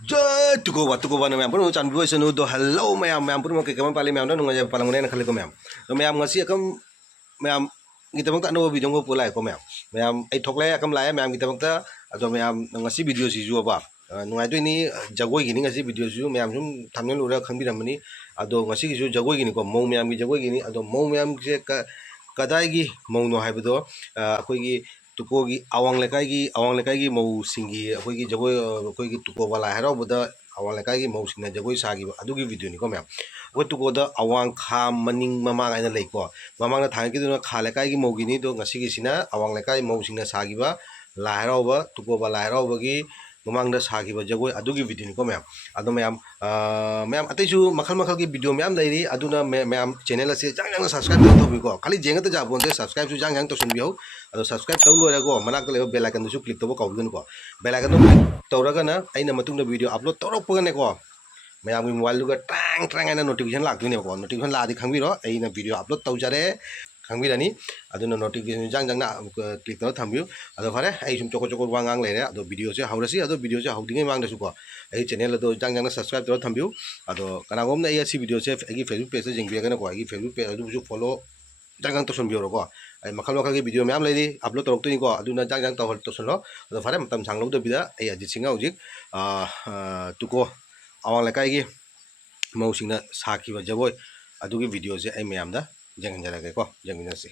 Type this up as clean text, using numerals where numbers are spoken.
Jai tuko ba na ma'am पुनो चांद बिबो सनु दो hello मैम पुनो के कमन पाले मैम नो नंगा पालंग ने खले को मैम तो ma'am ngasi akam ma'am kita bangta no video ko pulai ko ma'am ai thokle akam lai ma'am kita bangta ado ma'am ngasi video si ju ba nungai to ni jagoi gini ngasi video ju ma'am sum thamne lura khangbi ramani ado ngasi gi ju jagoi gini ko mo ma'am gi jagoi gini ado mo ma'am je kadai gi mo no haibudo akoi gi tukogi awang lekai gi mau singi akoi gi jagoi akoi gi tuko wala haro boda awang lekai gi mau singna jagoi sagi adu gi video ni ko ma'am akoi tuko da awang kha maning mama ga na lei ko mama na thang ki do kha lekai gi mau gi ni do ngasi gi sina awang lekai mau singna sagi ba la haro ba tuko ba la haro ba gi mamang da sagi ba jagoi adu gi video ni ko ma'am ado ma'am ma'am अतै जु मखल मखल की video ma'am लेरी अदुना ma'am channel असे जांग जांग subscribe तो भी को खाली जेंग त जा बोन सब्सक्राइब जु जांग जांग तो सुन बिहो अदो सब्सक्राइब तौ लोय रगो मनाक लेबो बेल आइकन दु क्लिक तबो काउदन को बेल आइकन दु क्लिक तौरगना अइना मतुंग द वीडियो अपलोड तौरपगने को मैम मोबाइल लुगा टांग टांग आइना नोटिफिकेशन लादुने को नोटिफिकेशन लादि खंबिरो अइना वीडियो अपलोड तौजरे खंबिरानी अदुना नोटिफिकेशन जांग जांग ना क्लिक तौ थंबियो अदो फरे अइ सुम चोको चोको वांगांग लेरे अदो वीडियो से हाउरसी अदो वीडियो से हाउदिंगे मांग दसु को अइ चैनल अदो जांग जांग सब्सक्राइब तौ थंबियो अदो कनागोम ना अइ वीडियो से अइ फेसबुक पेज से जिंगबियागना को अइ फेसबुक पेज अदु फॉलो जांग जांग तो सुनबियो को अइ मखल मखल की वीडियो मैम लेरी अपलोड तौरक्तोनि को अदुना जांग जांग तौ सुनलो अदो फरे मतम सांगलो द बिदा अइ अजित सिंह हौजिक तुको awang lekai gi मौसिंगना साखिबा जगोय अदुगी वीडियो से अइ मैम दा जेंगन जरागे को जेंगन से